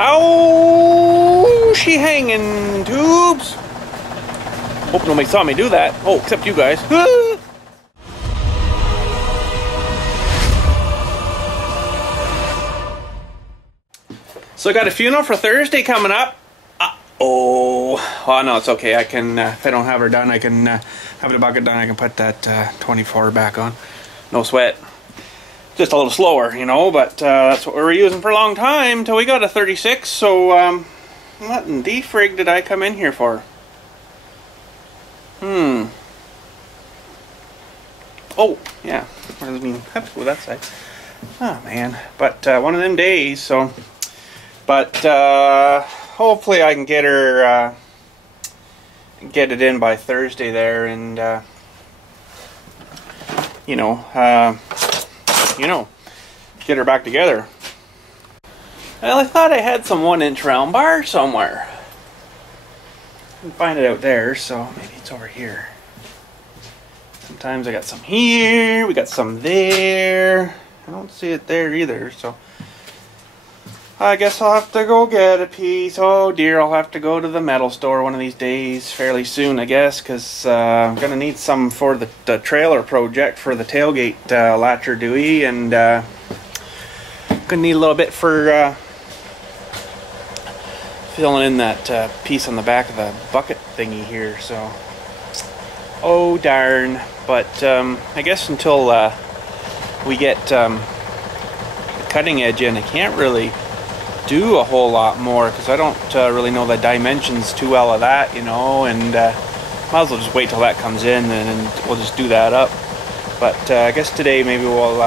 How's she hanging, tubes? Hope nobody saw me do that. Oh, except you guys. So I got a funeral for Thursday coming up. Oh, well, no, it's okay. I can, if I don't have her done, I can have the bucket done. I can put that 24 back on. No sweat. Just a little slower, you know, but that's what we were using for a long time till we got a 36. So, what in the frig did I come in here for? Oh, yeah. I mean, I have to go that side. Oh, man. But one of them days, so. But hopefully I can get her, get it in by Thursday there, and you know, get her back together. Well, I thought I had some 1-inch round bar somewhere. Couldn't find it out there, so maybe it's over here. Sometimes I got some here, we got some there. I don't see it there either, so I guess I'll have to go get a piece. Oh dear, I'll have to go to the metal store one of these days, fairly soon I guess, because I'm going to need some for the trailer project for the tailgate latcher Dewey, and going to need a little bit for filling in that piece on the back of the bucket thingy here, so oh darn. But I guess until we get the cutting edge in, I can't really do a whole lot more, because I don't really know the dimensions too well of that, you know, and might as well just wait till that comes in, and we'll just do that up. But I guess today maybe we'll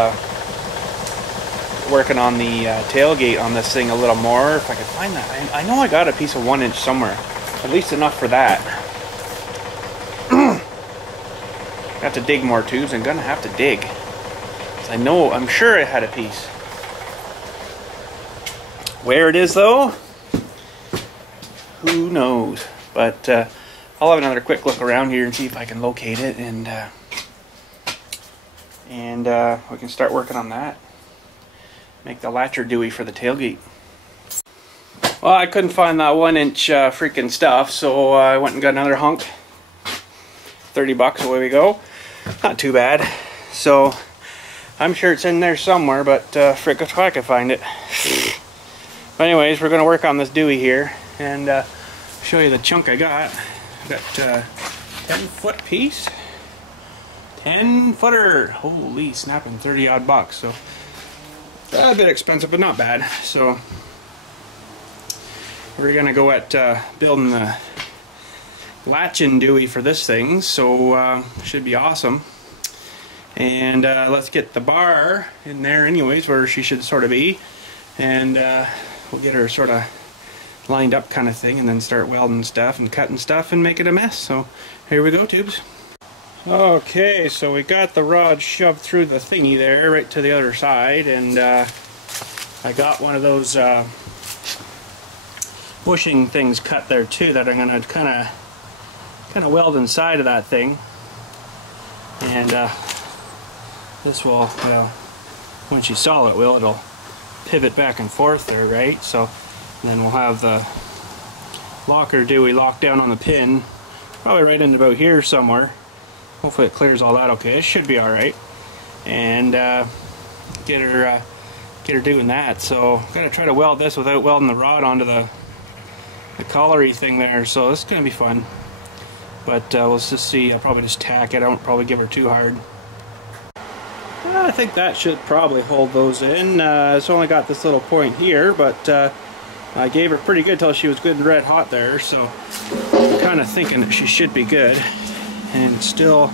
working on the tailgate on this thing a little more, if I could find that. I know I got a piece of 1-inch somewhere, at least enough for that. I have to dig more tubes. I'm gonna have to dig, 'cause I'm sure I had a piece. Where it is though, who knows? But I'll have another quick look around here and see if I can locate it, and we can start working on that. Make the latcher Dewey for the tailgate. Well, I couldn't find that 1-inch freaking stuff, so I went and got another hunk. 30 bucks, away we go. Not too bad. So I'm sure it's in there somewhere, but frick if I could find it. But anyways, we're going to work on this Dewey here and show you the chunk I got. I got 10-foot piece. 10-footer. Holy snapping, 30-odd bucks. So a bit expensive, but not bad. So we're going to go at building the latching Dewey for this thing. So should be awesome. And let's get the bar in there anyways, where she should sort of be. And we'll get her sort of lined up kind of thing, and then start welding stuff and cutting stuff and make it a mess. So here we go, tubes. Okay, so we got the rod shoved through the thingy there right to the other side, and I got one of those bushing things cut there too that I'm going to kind of weld inside of that thing. And this will, well, once you saw it, it'll pivot back and forth there, right? So then we'll have the locker Dewey locked down on the pin, probably right in about here somewhere. Hopefully it clears all that okay. It should be alright. And get her doing that. So I'm going to try to weld this without welding the rod onto the collary thing there. So this is going to be fun. But let's just see. I'll probably just tack it. I won't probably give her too hard. I think that should probably hold those in. It's only got this little point here, but I gave her pretty good till she was good and red hot there. So I'm kind of thinking that she should be good. And still,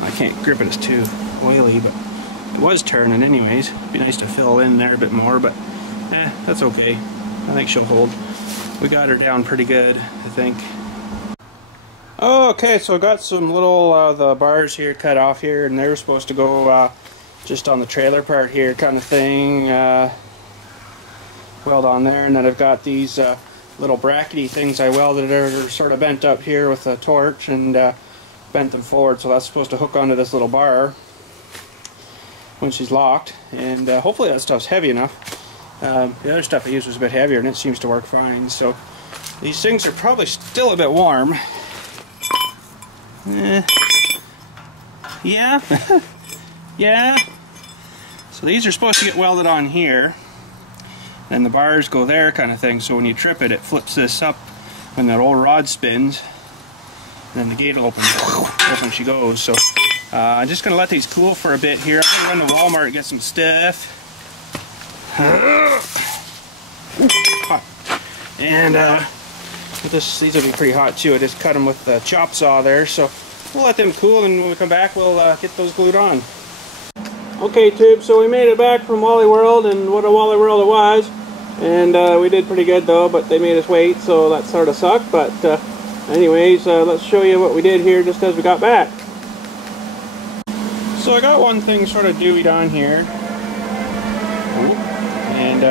I can't grip it, it's too oily, but it was turning anyways. It'd be nice to fill in there a bit more, but that's okay. I think she'll hold. We got her down pretty good, I think. Okay, so I got some little the bars here cut off here, and they were supposed to go just on the trailer part here kind of thing. Weld on there, and then I've got these little brackety things I welded that are sort of bent up here with a torch, and bent them forward, so that's supposed to hook onto this little bar when she's locked, and hopefully that stuff's heavy enough. The other stuff I used was a bit heavier, and it seems to work fine. So these things are probably still a bit warm. Yeah. Yeah. So these are supposed to get welded on here. Then the bars go there, kind of thing. So when you trip it, it flips this up when that old rod spins. And then the gate will open. Open she goes. So I'm just going to let these cool for a bit here. I'm going to run to Walmart and get some stuff. Hot. And these will be pretty hot too. I just cut them with the chop saw there. So we'll let them cool, and when we come back, we'll get those glued on. Okay, tube. So we made it back from Wally World, and what a Wally World it was. And we did pretty good though, but they made us wait, so that sort of sucked. But anyways, let's show you what we did here just as we got back. So I got one thing sort of dewied on here, and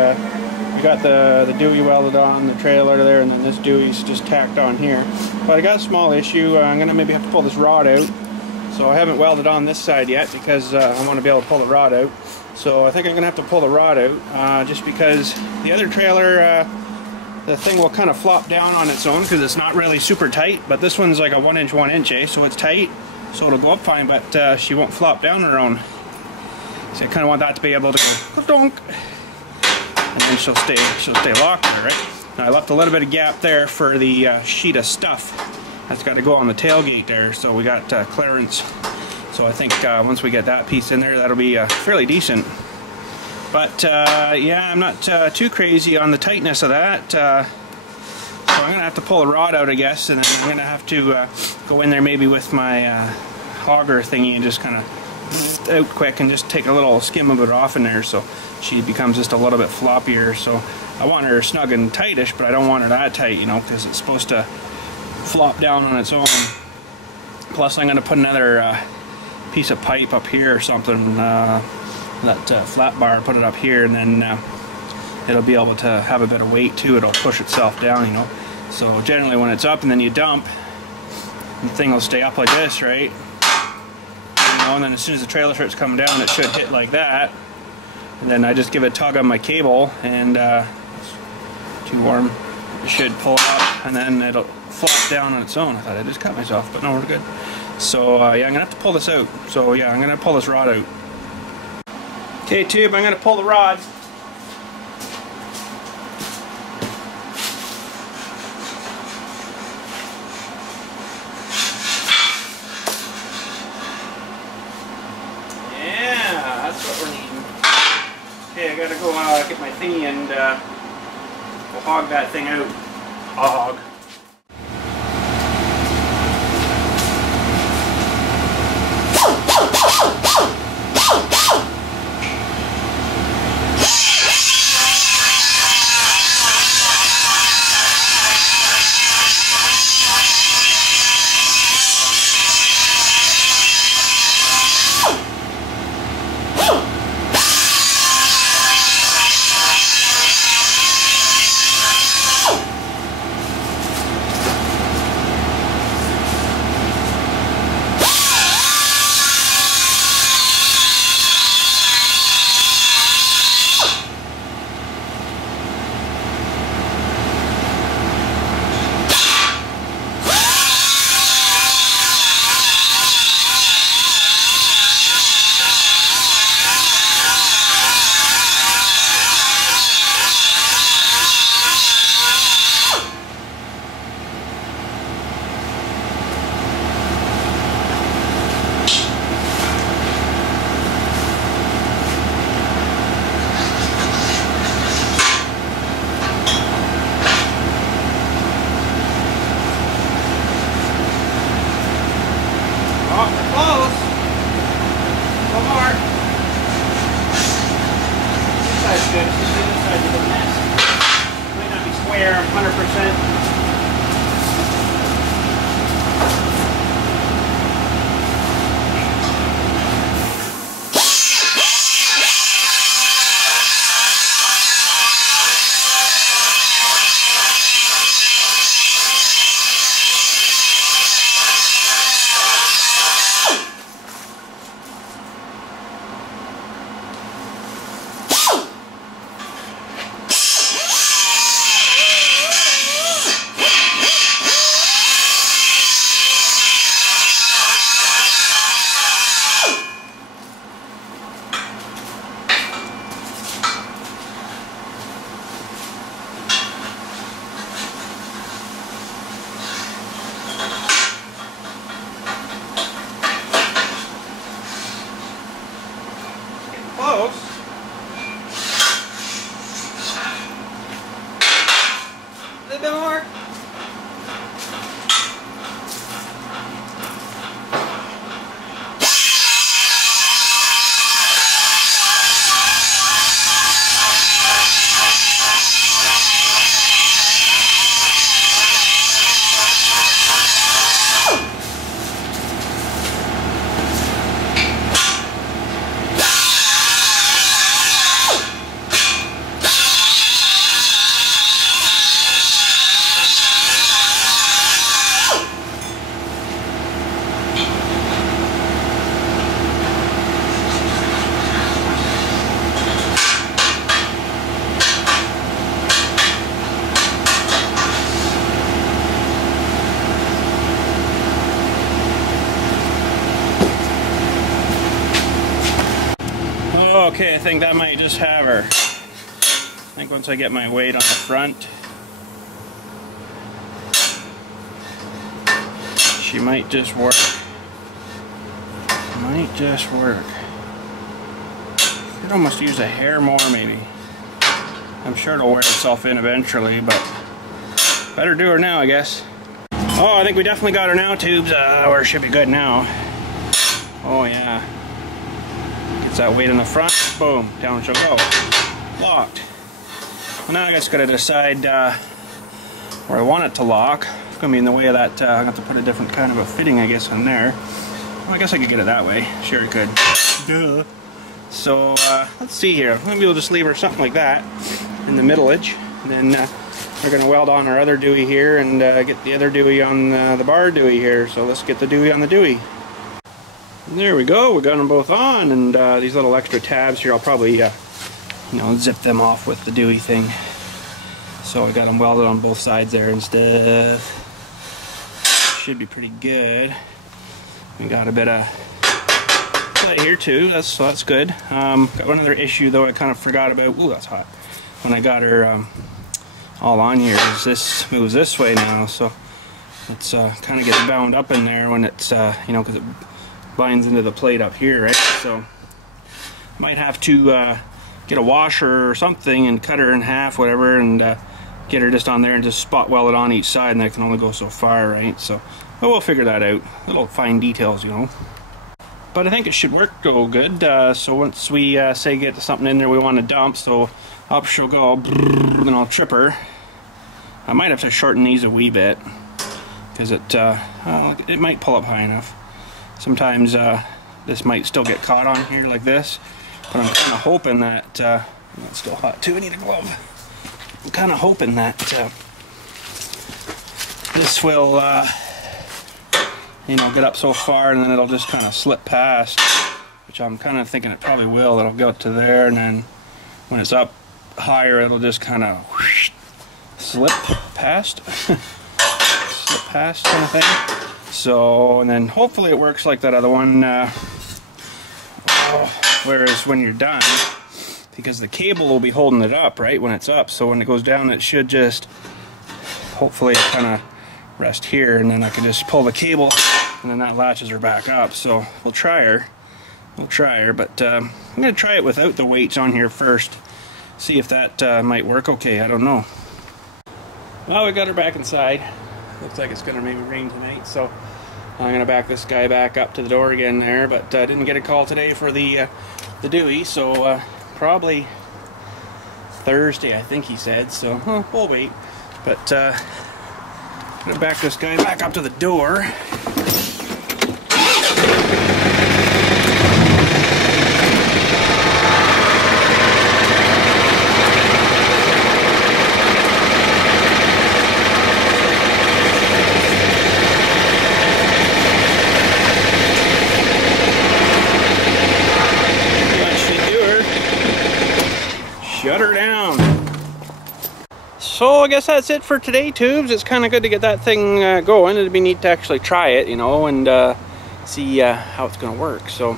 we got the dewey welded on the trailer there, and then this dewey's just tacked on here. But I got a small issue. I'm gonna maybe have to pull this rod out. So I haven't welded on this side yet because I want to be able to pull the rod out. So I think I'm gonna have to pull the rod out just because the other trailer, the thing will kind of flop down on its own because it's not really super tight. But this one's like a 1 inch 1 inch, so it's tight, so it'll go up fine. But she won't flop down on her own. So I kind of want that to be able to go donk, and then she'll stay locked there, right? Now I left a little bit of gap there for the sheet of stuff that's got to go on the tailgate there. So we got clearance. So I think once we get that piece in there, that'll be fairly decent. But yeah, I'm not too crazy on the tightness of that. So I'm going to have to pull the rod out, I guess, and then I'm going to have to go in there maybe with my auger thingy and just kind of out quick and just take a little skim of it off in there so she becomes just a little bit floppier. So I want her snug and tightish, but I don't want her that tight, you know, because it's supposed to flop down on its own. Plus I'm going to put another piece of pipe up here or something, that flat bar, put it up here, and then it'll be able to have a bit of weight too. It'll push itself down, you know. So generally when it's up and then you dump, the thing will stay up like this, right? You know, and then as soon as the trailer starts coming down, it should hit like that. And then I just give it a tug on my cable, and it's too warm. It should pull it up, and then it'll flop down on its own. I thought I just cut myself, but no, we're good. So yeah, I'm gonna have to pull this out. So yeah, I'm gonna pull this rod out. Okay, tube, I'm gonna pull the rod. Yeah, that's what we're needing. Okay, I gotta go get my thingy and we'll hog that thing out. Hog. Good. This side is a mess. Might not be square 100%. little bit more. Okay, I think that might just have her. I think once I get my weight on the front, she might just work. Might just work. Could almost use a hair more maybe. I'm sure it'll wear itself in eventually, but better do her now, I guess. Oh, I think we definitely got her now, tubes. Or should be good now. Oh yeah. Gets that weight in the front, boom, down she'll go. Locked. Well, now I just gotta decide where I want it to lock. It's gonna be in the way of that. I have to put a different kind of a fitting, I guess, in there. Well, I guess I could get it that way. Sure, it could. Duh. So let's see here. Maybe we'll just leave her something like that in the middle-edge. And then we're gonna weld on our other dewey here and get the other dewey on the bar dewey here. So let's get the dewey on the dewey. There we go, we got them both on, and these little extra tabs here, I'll probably, you know, zip them off with the dewey thing. So we got them welded on both sides there and stuff. Should be pretty good. We got a bit of play here too, so that's good. Got one other issue though I kind of forgot about. Ooh, that's hot. When I got her all on here, is this moves this way now, so it's kind of gets bound up in there when it's, you know, because it binds into the plate up here, right? So might have to get a washer or something and cut her in half, whatever, and get her just on there and just spot weld it on each side, and that can only go so far, right? So but we'll figure that out. Little fine details, you know. But I think it should work go good. So once we say get something in there we want to dump, so up she'll go, and then I'll trip her. I might have to shorten these a wee bit because it might pull up high enough. Sometimes this might still get caught on here like this, but I'm kind of hoping that it's still hot too. I need a glove. I'm kind of hoping that this will, you know, get up so far and then it'll just kind of slip past, which I'm kind of thinking it probably will. It'll go to there, and then when it's up higher, it'll just kind of slip past, slip past kind of thing. So, and then hopefully it works like that other one, whereas when you're done, because the cable will be holding it up, right, when it's up, so when it goes down it should just, hopefully kind of rest here, and then I can just pull the cable, and then that latches her back up. So we'll try her, but I'm going to try it without the weights on here first, see if that might work okay. I don't know. Well, we got her back inside. Looks like it's going to maybe rain tonight, so I'm going to back this guy back up to the door again there, but didn't get a call today for the dewey, so probably Thursday, I think he said, so we'll wait. But I'm going to back this guy back up to the door. Shut her down. So I guess that's it for today, tubes. It's kind of good to get that thing going. It'd be neat to actually try it, you know, and see how it's going to work. So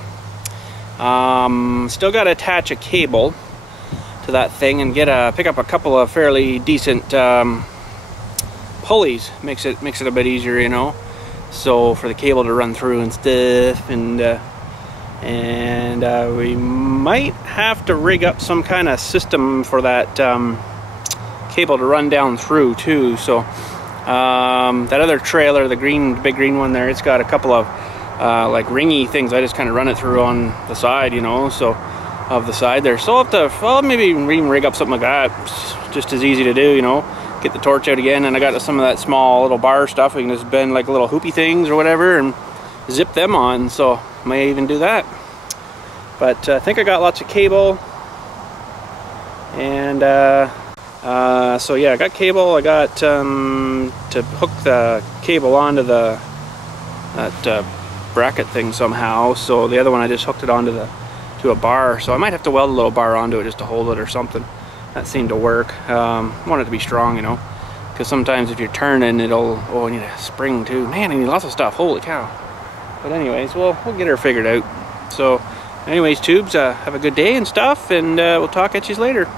still got to attach a cable to that thing and pick up a couple of fairly decent pulleys. Makes it a bit easier, you know. So for the cable to run through and stuff, and we might have to rig up some kind of system for that cable to run down through too. So that other trailer, the big green one there, it's got a couple of like ringy things. I just kind of run it through on the side, you know, so of the side there. So I'll have to, well, maybe even rig up something like that. It's just as easy to do, you know. Get the torch out again, and I got some of that small little bar stuff. We can just bend like little hoopy things or whatever and zip them on. So may even do that. But I think I got lots of cable, and so yeah, I got cable. I got to hook the cable onto that bracket thing somehow. So the other one I just hooked it onto to a bar. So I might have to weld a little bar onto it just to hold it or something. That seemed to work. Want it to be strong, you know, because sometimes if you're turning, it'll, oh, I need a spring too. Man, I need lots of stuff. Holy cow. But anyways, we'll get her figured out. So anyways, tubes, have a good day and stuff, and we'll talk at you later.